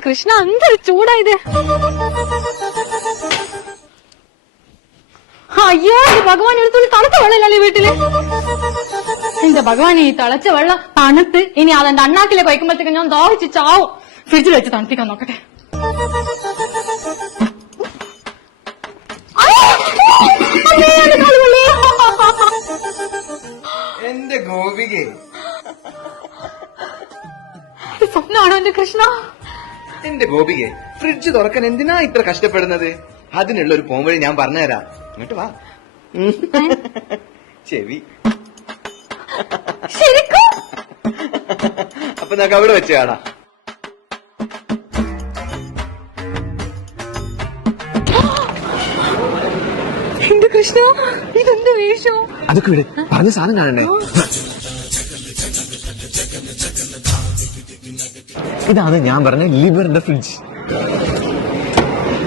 എന്റെ കൃഷ്ണ എന്തൊരു ചൂടായത് അയ്യോ എന്റെ ഭഗവാൻ എടുത്തുള്ളി തണുത്ത വെള്ളമല്ലേ വീട്ടിൽ. എന്റെ ഭഗവാൻ ഈ തിളച്ച വെള്ളം തണുത്ത് ഇനി അതെന്റെ അണ്ണാക്കിലെ കഴിക്കുമ്പോഴത്തേക്ക് ഞാൻ ദാഹിച്ച് ചാവും. ഫ്രിഡ്ജിൽ വെച്ച് തണുപ്പിക്കാൻ നോക്കട്ടെ. എന്റെ ഗോപികെ. സ്വപ്നമാണോ എന്റെ കൃഷ്ണ? എന്റെ ഗോപിക ഫ്രിഡ്ജ് തുറക്കാൻ എന്തിനാ ഇത്ര കഷ്ടപ്പെടുന്നത്? അതിനുള്ള ഒരു പോംവഴി ഞാൻ പറഞ്ഞുതരാം. ഇങ്ങോട്ട് വാ. ചെവി. അപ്പൊ നമുക്ക് അവിടെ വെച്ച് കാണാം. എന്റെ കൃഷ്ണ? ഇതെന്ത് വേഷോ? അതൊക്കെ പറഞ്ഞ സാധനം കാണണ്ടേ? ഇതാണ് ഞാൻ പറഞ്ഞ ലിബറിന്റെ ഫ്രിഡ്ജ്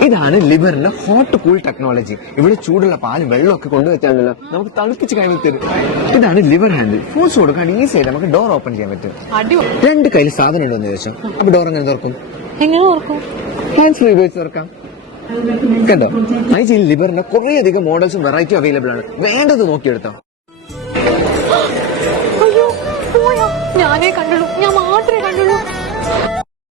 ഇതാണ് ലിബറിന്റെ ഹോട്ട് കൂൾ ടെക്നോളജി ഇവിടെ ചൂടുള്ള പാൽ വെള്ളമൊക്കെ കൊണ്ടുവച്ചാണല്ലോ നമുക്ക് തണുപ്പിച്ച് കൈ തരും. ഇതാണ് ലിവർ ഹാൻഡിൽ ഫോഴ്സ് കൊടുക്കാൻ ഈസി ആയിട്ട് നമുക്ക് ഡോർ ഓപ്പൺ ചെയ്യാൻ പറ്റും. രണ്ട് കയ്യിൽ സാധനം ഉണ്ടോ എന്ന് ചോദിച്ചാൽ അപ്പൊ ഡോർ എങ്ങനെ തുറക്കും? എങ്ങനെ തുറക്കും? ഹാൻഡ് ഫ്രീ ഉപയോഗിച്ച് തുറക്കാം. കണ്ടോ ഐ ലിബറിന്റെ കുറേ അധികം മോഡൽസും വെറൈറ്റി അവൈലബിൾ ആണ്. വേണ്ടത് നോക്കിയെടുത്തോ. ഞാനേ കണ്ടുള്ളൂ. ഞാൻ മാത്രമേ കണ്ടുള്ളൂ. Oh!